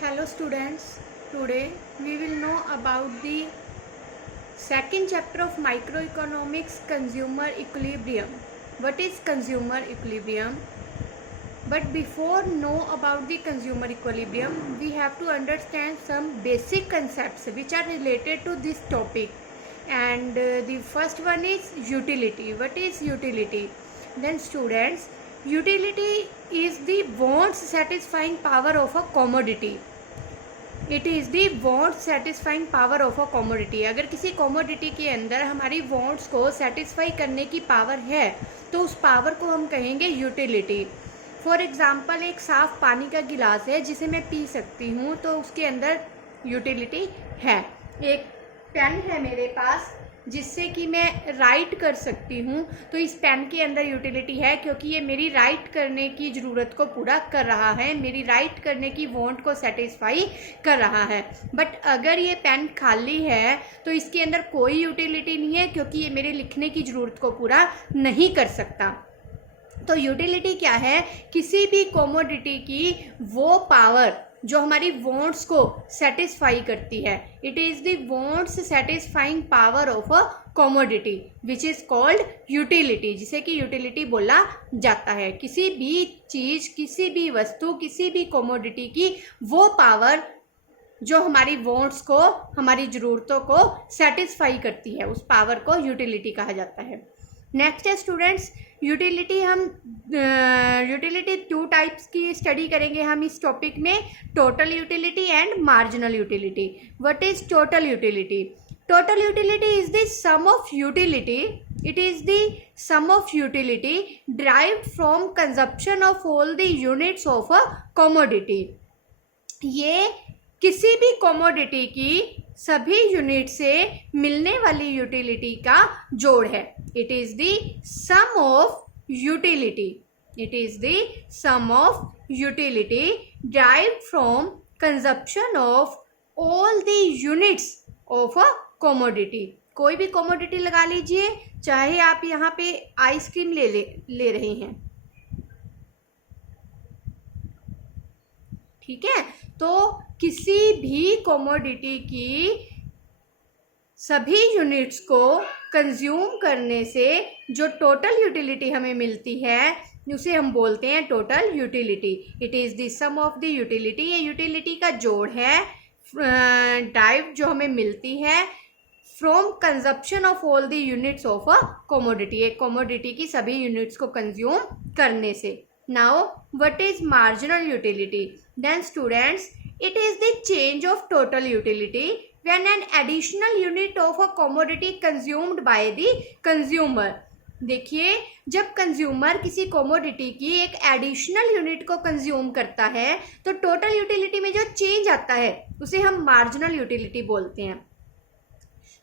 Hello students, today we will know about the second chapter of microeconomics, consumer equilibrium. What is consumer equilibrium? But before know about the consumer equilibrium, we have to understand some basic concepts which are related to this topic. And the first one is utility. What is utility? Then students, utility is the wants satisfying power of a commodity. It is the want satisfying power of a commodity. अगर किसी commodity के अंदर हमारी wants को satisfy करने की power है तो उस पावर को हम कहेंगे यूटिलिटी. फॉर एग्जांपल, एक साफ पानी का गिलास है जिसे मैं पी सकती हूँ, तो उसके अंदर यूटिलिटी है. एक पेन है मेरे पास जिससे कि मैं राइट कर सकती हूँ, तो इस पेन के अंदर यूटिलिटी है क्योंकि ये मेरी राइट करने की ज़रूरत को पूरा कर रहा है, मेरी राइट करने की वांट को सेटिस्फाई कर रहा है. बट अगर ये पेन खाली है तो इसके अंदर कोई यूटिलिटी नहीं है क्योंकि ये मेरे लिखने की ज़रूरत को पूरा नहीं कर सकता. तो यूटिलिटी क्या है? किसी भी कमोडिटी की वो पावर जो हमारी वॉन्ट्स को सेटिस्फाई करती है. It is the wants satisfying power of a commodity which is called utility, जिसे कि यूटिलिटी बोला जाता है. किसी भी चीज़, किसी भी वस्तु, किसी भी कमोडिटी की वो पावर जो हमारी वॉन्ट्स को, हमारी ज़रूरतों को सेटिस्फाई करती है, उस पावर को यूटिलिटी कहा जाता है. नेक्स्ट है स्टूडेंट्स, यूटिलिटी. हम यूटिलिटी टू टाइप्स की स्टडी करेंगे हम इस टॉपिक में, total utility and marginal utility. What is total utility? Total utility is the sum of utility. It is the sum of utility derived from consumption of all the units of a commodity. ये किसी भी commodity की सभी unit से मिलने वाली utility का जोड़ है. It is the sum of utility. It is the sum of utility derived from consumption of all the units of a commodity. कोई भी कमोडिटी लगा लीजिए, चाहे आप यहाँ पे आइसक्रीम ले रहे हैं, ठीक है. तो किसी भी कमोडिटी की सभी यूनिट्स को कंज्यूम करने से जो टोटल यूटिलिटी हमें मिलती है उसे हम बोलते हैं total utility. It is the sum of the utility. ये यूटिलिटी का जोड़ है, टाइप जो हमें मिलती है from consumption of all the units of a commodity. एक कमोडिटी की सभी यूनिट्स को कंज्यूम करने से. Now what is marginal utility? Then students, it is the change of total utility when an additional unit of a commodity consumed by the consumer. देखिए, जब consumer किसी commodity की एक एडिशनल यूनिट को consume करता है तो टोटल यूटिलिटी में जो चेंज आता है उसे हम मार्जिनल यूटिलिटी बोलते हैं.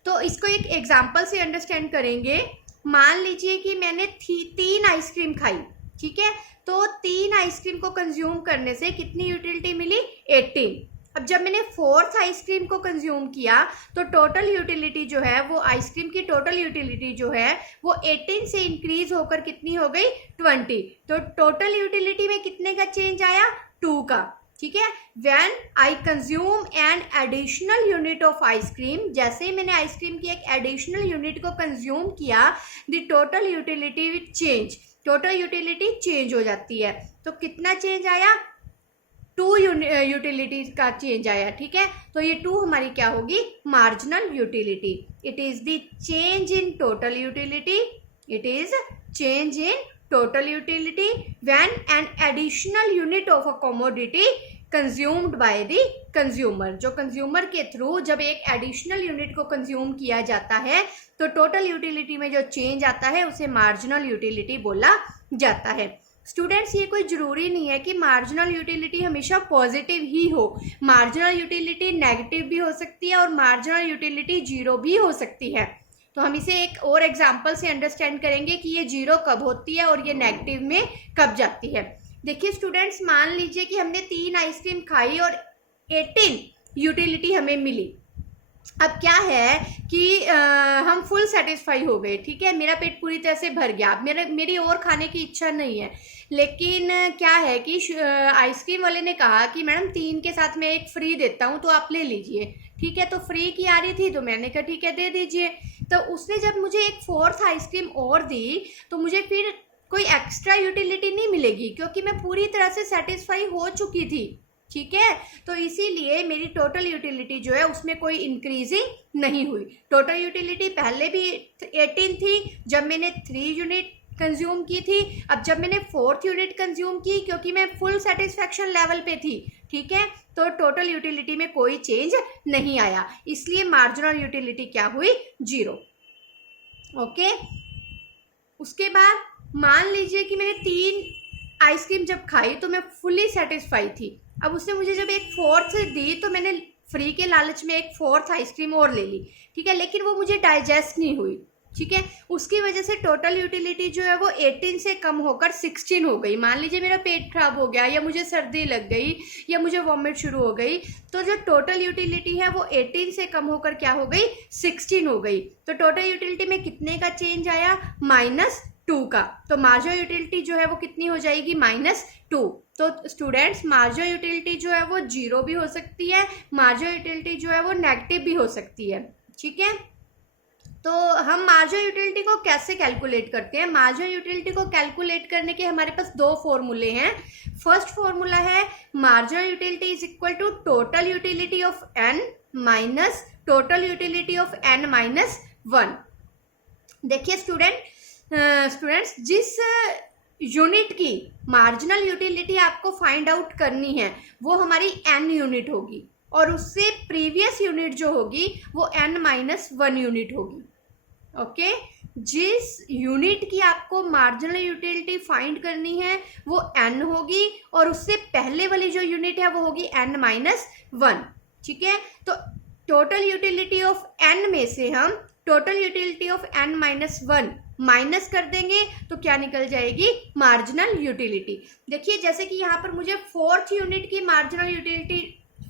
तो इसको एक एग्जांपल से अंडरस्टैंड करेंगे. मान लीजिए कि मैंने 3 आइसक्रीम खाई, ठीक है. तो 3 आइसक्रीम को कंज्यूम करने से कितनी यूटिलिटी मिली? 18. अब जब मैंने 4th आइसक्रीम को कंज्यूम किया तो टोटल यूटिलिटी जो है, वो आइसक्रीम की टोटल यूटिलिटी जो है वो 18 से इंक्रीज होकर कितनी हो गई? 20. तो टोटल यूटिलिटी में कितने का चेंज आया? 2 का, ठीक है. When I consume an additional unit of ice cream, जैसे ही मैंने आइसक्रीम की एक एडिशनल यूनिट को कंज्यूम किया, the total utility will change. Total utility change हो जाती है. तो कितना चेंज आया? 2 यूटिलिटीज का चेंज आया, ठीक है. तो ये 2 हमारी क्या होगी? Marginal utility. It is the change in total utility. It is change in total utility when an additional unit of a commodity consumed by the consumer. जो कंज्यूमर के थ्रू जब एक एडिशनल यूनिट को कंज्यूम किया जाता है तो total utility में जो चेंज आता है उसे मार्जिनल यूटिलिटी बोला जाता है. स्टूडेंट्स, ये कोई ज़रूरी नहीं है कि मार्जिनल यूटिलिटी हमेशा पॉजिटिव ही हो. मार्जिनल यूटिलिटी नेगेटिव भी हो सकती है और मार्जिनल यूटिलिटी 0 भी हो सकती है. तो हम इसे एक और एग्जांपल से अंडरस्टैंड करेंगे कि ये 0 कब होती है और ये नेगेटिव में कब जाती है. देखिए स्टूडेंट्स, मान लीजिए कि हमने 3 आइसक्रीम खाई और 18 यूटिलिटी हमें मिली. अब क्या है कि हम फुल सेटिस्फाई हो गए, ठीक है, मेरा पेट पूरी तरह से भर गया, मेरी और खाने की इच्छा नहीं है। लेकिन क्या है कि आइसक्रीम वाले ने कहा कि मैडम 3 के साथ मैं एक फ्री देता हूँ तो आप ले लीजिए, ठीक है। तो फ्री की आ रही थी तो मैंने कहा ठीक है दे दीजिए। तो उसने जब मुझे एक 4th आइसक्रीम और दी तो मुझे फिर कोई एक्स्ट्रा यूटिलिटी नहीं मिलेगी, क्योंकि मैं पूरी तरह से सेटिस्फाई हो चुकी थी, ठीक है। तो इसीलिए मेरी टोटल यूटिलिटी जो है उसमें कोई इंक्रीजिंग नहीं हुई। टोटल यूटिलिटी पहले भी 18 थी जब मैंने 3 यूनिट कंज्यूम की थी, अब जब मैंने 4th यूनिट कंज्यूम की क्योंकि मैं फुल सेटिस्फैक्शन लेवल पे थी, ठीक है, तो टोटल यूटिलिटी में कोई चेंज नहीं आया, इसलिए मार्जिनल यूटिलिटी क्या हुई, 0। ओके, उसके बाद मान लीजिए कि मैंने 3 आइसक्रीम जब खाई तो मैं फुली सेटिस्फाई थी। अब उसने मुझे जब एक 4th दी तो मैंने फ्री के लालच में एक 4th आइसक्रीम और ले ली, ठीक है, लेकिन वो मुझे डाइजेस्ट नहीं हुई, ठीक है। उसकी वजह से टोटल यूटिलिटी जो है वो 18 से कम होकर 16 हो गई। मान लीजिए मेरा पेट खराब हो गया या मुझे सर्दी लग गई या मुझे वॉमिट शुरू हो गई, तो जो टोटल यूटिलिटी है वो 18 से कम होकर क्या हो गई, 16 हो गई। तो टोटल यूटिलिटी में कितने का चेंज आया, -2 का। तो मार्जिनल यूटिलिटी जो है वो कितनी हो जाएगी, -2। तो स्टूडेंट्स मार्जिनल यूटिलिटी जो है वो 0 भी हो सकती है, मार्जिनल यूटिलिटी जो है वो नेगेटिव भी हो सकती है, ठीक है। तो हम मार्जिनल यूटिलिटी को कैसे कैलकुलेट करते हैं, मार्जिनल यूटिलिटी को कैलकुलेट करने के हमारे पास 2 फॉर्मूले हैं। फर्स्ट फॉर्मूला है marginal utility is equal to total utility of n minus total utility of n minus 1। देखिए स्टूडेंट्स, जिस यूनिट की मार्जिनल यूटिलिटी आपको फाइंड आउट करनी है वो हमारी n यूनिट होगी, और उससे प्रीवियस यूनिट जो होगी वो n-1 यूनिट होगी। ओके, जिस यूनिट की आपको मार्जिनल यूटिलिटी फाइंड करनी है वो n होगी, और उससे पहले वाली जो यूनिट है वो होगी n-1, ठीक है। तो टोटल यूटिलिटी ऑफ n में से हम total utility of n-1 minus कर देंगे तो क्या निकल जाएगी, मार्जिनल यूटिलिटी। देखिए जैसे कि यहाँ पर मुझे 4th यूनिट की मार्जिनल यूटिलिटी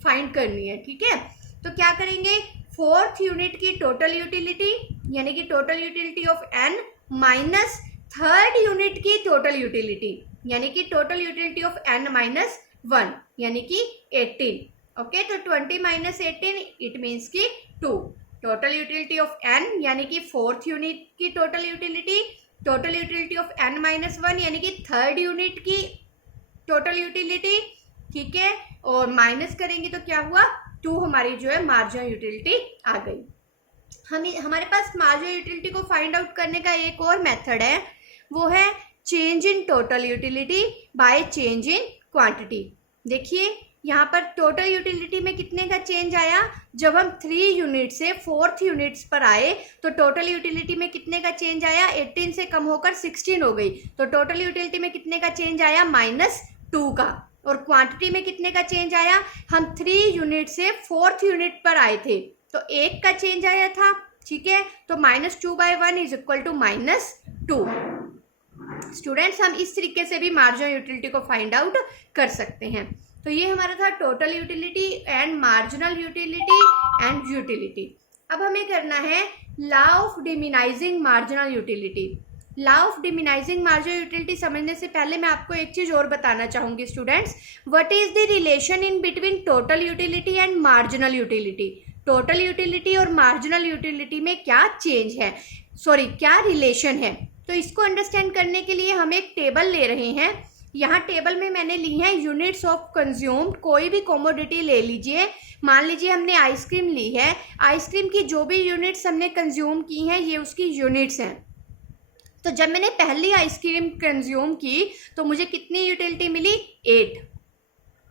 फाइंड करनी है, ठीक है। तो क्या करेंगे, 4th यूनिट की टोटल यूटिलिटी यानी कि total utility of n minus 3rd unit की टोटल यूटिलिटी यानी कि टोटल यूटिलिटी ऑफ n-1 यानी कि 18। ओके, तो 20 माइनस 18 इट मीन्स की 2। टोटल यूटिलिटी ऑफ n यानी कि 4th यूनिट की टोटल यूटिलिटी ऑफ n-1 यानी कि 3rd यूनिट की टोटल यूटिलिटी, ठीक है, और माइनस करेंगे तो क्या हुआ, 2 हमारी जो है मार्जिनल यूटिलिटी आ गई। हमारे पास मार्जिनल यूटिलिटी को फाइंड आउट करने का एक और मेथड है, वो है change in total utility by change in quantity. देखिए यहाँ पर टोटल यूटिलिटी में कितने का चेंज आया, जब हम 3 यूनिट से 4th यूनिट्स पर आए तो टोटल यूटिलिटी में कितने का चेंज आया, 18 से कम होकर 16 हो गई। तो टोटल यूटिलिटी में कितने का चेंज आया, -2 का। और क्वांटिटी में कितने का चेंज आया, हम 3 यूनिट से 4th यूनिट पर आए थे तो 1 का चेंज आया था, ठीक है। तो -2/1 इज इक्वल टू -2। स्टूडेंट्स हम इस तरीके से भी मार्जिनल यूटिलिटी को फाइंड आउट कर सकते हैं। तो ये हमारा था total utility and marginal utility and utility. अब हमें करना है law of diminishing marginal utility. Law of diminishing marginal utility समझने से पहले मैं आपको एक चीज और बताना चाहूंगी students, what is the relation in between total utility and marginal utility. Total utility और मार्जिनल यूटिलिटी में क्या चेंज है, क्या रिलेशन है। तो इसको अंडरस्टैंड करने के लिए हम एक टेबल ले रहे हैं। यहाँ टेबल में मैंने ली है यूनिट्स ऑफ कंज्यूम्ड। कोई भी कमोडिटी ले लीजिए, मान लीजिए हमने आइसक्रीम ली है, आइसक्रीम की जो भी यूनिट्स हमने कंज्यूम की हैं ये उसकी यूनिट्स हैं। तो जब मैंने पहली आइसक्रीम कंज्यूम की तो मुझे कितनी यूटिलिटी मिली, 8।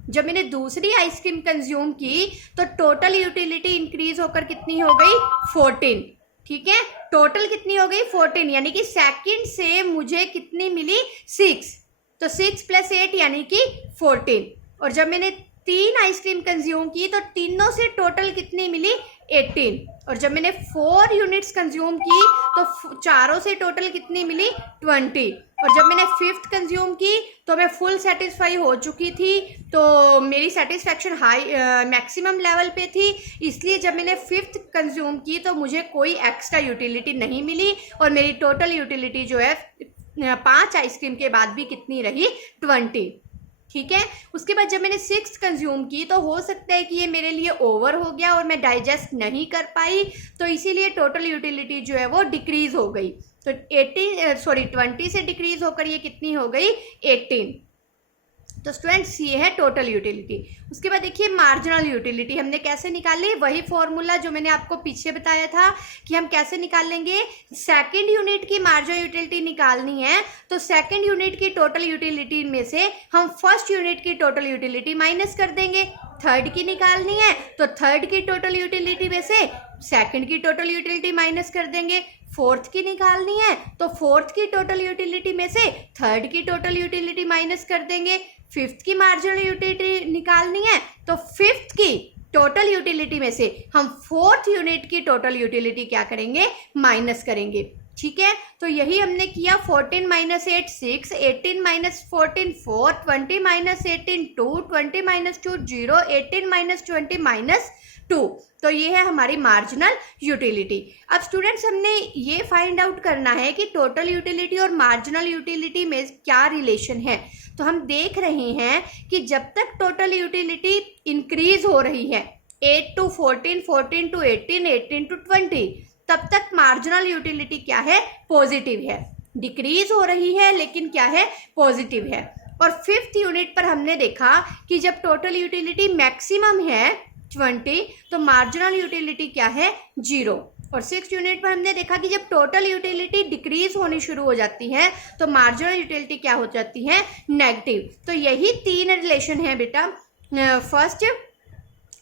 जब मैंने दूसरी आइसक्रीम कंज्यूम की तो टोटल यूटिलिटी इंक्रीज होकर कितनी हो गई, 14, ठीक है। टोटल कितनी हो गई, 14, यानी कि सेकंड से मुझे कितनी मिली, 6। तो 6 + 8 यानी कि 14। और जब मैंने 3 आइसक्रीम कंज्यूम की तो तीनों से टोटल कितनी मिली, 18। और जब मैंने 4 यूनिट्स कंज्यूम की तो चारों से टोटल कितनी मिली, 20। और जब मैंने 5th कंज्यूम की तो मैं फुल सेटिस्फाई हो चुकी थी, तो मेरी सेटिस्फैक्शन हाई मैक्सिमम लेवल पे थी। इसलिए जब मैंने 5th कंज्यूम की तो मुझे कोई एक्स्ट्रा यूटिलिटी नहीं मिली और मेरी टोटल यूटिलिटी जो है 5 आइसक्रीम के बाद भी कितनी रही, 20। ठीक है। उसके बाद जब मैंने 6th कंज्यूम की तो हो सकता है कि ये मेरे लिए ओवर हो गया और मैं डाइजेस्ट नहीं कर पाई, तो इसीलिए टोटल यूटिलिटी जो है वो डिक्रीज हो गई। तो 20 से डिक्रीज होकर ये कितनी हो गई, 18। तो स्टूडेंट्स ये है टोटल यूटिलिटी। उसके बाद देखिए मार्जिनल यूटिलिटी हमने कैसे निकाली, वही फॉर्मूला जो मैंने आपको पीछे बताया था कि हम कैसे निकाल लेंगे। सेकंड यूनिट की मार्जिनल यूटिलिटी निकालनी है तो सेकंड यूनिट की टोटल यूटिलिटी में से हम फर्स्ट यूनिट की टोटल यूटिलिटी माइनस कर देंगे। थर्ड की निकालनी है तो थर्ड की टोटल यूटिलिटी में से सेकंड की टोटल यूटिलिटी माइनस कर देंगे। फोर्थ की निकालनी है तो फोर्थ की टोटल यूटिलिटी में से थर्ड की टोटल यूटिलिटी माइनस कर देंगे। फिफ्थ की मार्जिनल यूटिलिटी निकालनी है तो फिफ्थ की टोटल यूटिलिटी में से हम फोर्थ यूनिट की टोटल यूटिलिटी क्या करेंगे, माइनस करेंगे। ठीक है, तो यही हमने किया। 14 - 8 6, 18 - 14 4, 20 - 18 2, 20 - 2 0, 18 - 20 -2। तो ये है हमारी मार्जिनल यूटिलिटी। अब स्टूडेंट्स हमने ये फाइंड आउट करना है कि टोटल यूटिलिटी और मार्जिनल यूटिलिटी में क्या रिलेशन है। तो हम देख रहे हैं कि जब तक टोटल यूटिलिटी इंक्रीज हो रही है 8 to 14, 14 to 18, 18 to 20, तब तक मार्जिनल यूटिलिटी क्या है, पॉजिटिव है। डिक्रीज हो रही है लेकिन क्या है, पॉजिटिव है। और 5th यूनिट पर हमने देखा कि जब टोटल यूटिलिटी मैक्सिमम है 20 तो मार्जिनल यूटिलिटी क्या है, 0। और 6th यूनिट पर हमने देखा कि जब टोटल यूटिलिटी डिक्रीज होनी शुरू हो जाती है तो मार्जिनल यूटिलिटी क्या हो जाती है, नेगेटिव। तो यही 3 रिलेशन है बेटा। फर्स्ट,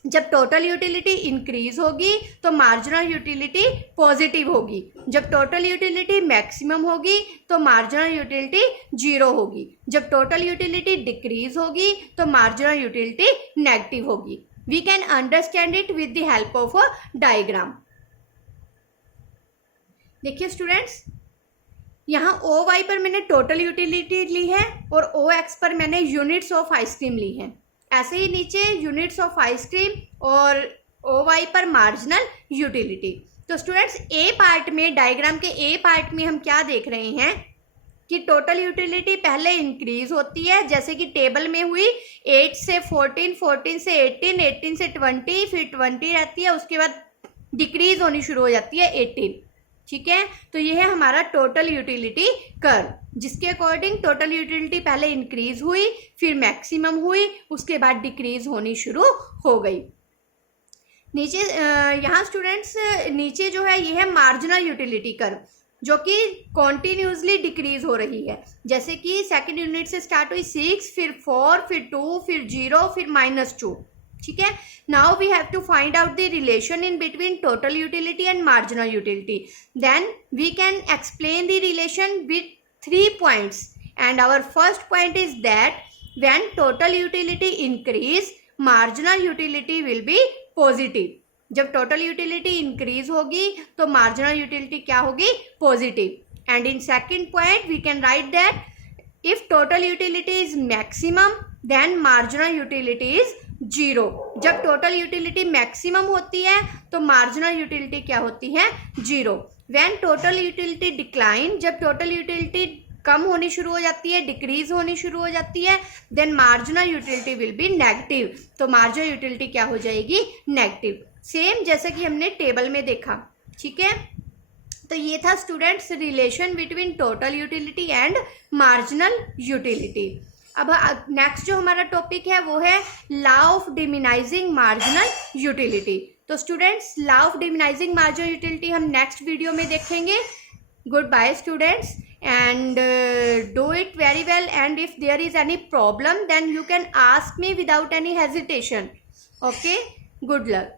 जब टोटल यूटिलिटी इंक्रीज होगी तो मार्जिनल यूटिलिटी पॉजिटिव होगी। जब टोटल यूटिलिटी मैक्सिमम होगी तो मार्जिनल यूटिलिटी 0 होगी। जब टोटल यूटिलिटी डिक्रीज होगी तो मार्जिनल यूटिलिटी नेगेटिव होगी। We can understand it with the help of a diagram. देखिए स्टूडेंट्स, यहाँ OY पर मैंने टोटल यूटिलिटी ली है और OX पर मैंने यूनिट्स ऑफ आइसक्रीम ली है। ऐसे ही नीचे यूनिट्स ऑफ आइसक्रीम और OY पर मार्जिनल यूटिलिटी। तो स्टूडेंट्स ए पार्ट में, डायग्राम के ए पार्ट में हम क्या देख रहे हैं कि टोटल यूटिलिटी पहले इंक्रीज होती है, जैसे कि टेबल में हुई 8 से 14, 14 से 18, 18 से 20, फिर 20 रहती है, उसके बाद डिक्रीज होनी शुरू हो जाती है 18। ठीक है, तो ये है हमारा टोटल यूटिलिटी कर्व, जिसके अकॉर्डिंग टोटल यूटिलिटी पहले इंक्रीज हुई, फिर मैक्सिमम हुई, उसके बाद डिक्रीज होनी शुरू हो गई। नीचे यहाँ स्टूडेंट्स नीचे जो है ये है मार्जिनल यूटिलिटी कर्व, जो कि कॉन्टिन्यूसली डिक्रीज हो रही है। जैसे कि सेकंड यूनिट से स्टार्ट हुई 6, फिर 4, फिर 2, फिर 0, फिर -2। ठीक है, now we have to find out the relation in between total utility and marginal utility. Then we can explain the relation with 3 points, and our first point is that when total utility increase, marginal utility will be positive. जब total utility increase होगी तो marginal utility क्या होगी, positive. And in second point we can write that if total utility is maximum then marginal utility is 0। जब total utility maximum होती है तो marginal utility क्या होती है, 0। व्हेन टोटल यूटिलिटी डिक्लाइन, जब टोटल यूटिलिटी कम होनी शुरू हो जाती है, डिक्रीज होनी शुरू हो जाती है, then marginal utility will be negative. तो मार्जिनल यूटिलिटी क्या हो जाएगी, नेगेटिव। सेम जैसे कि हमने टेबल में देखा। ठीक है, तो ये था students relation between total utility and marginal utility. अब नेक्स्ट जो हमारा टॉपिक है वो है law of diminishing marginal utility. तो students law of diminishing marginal utility हम नेक्स्ट वीडियो में देखेंगे। Goodbye students, and do it very well, and if there is any problem then you can ask me without any hesitation. Okay, good luck.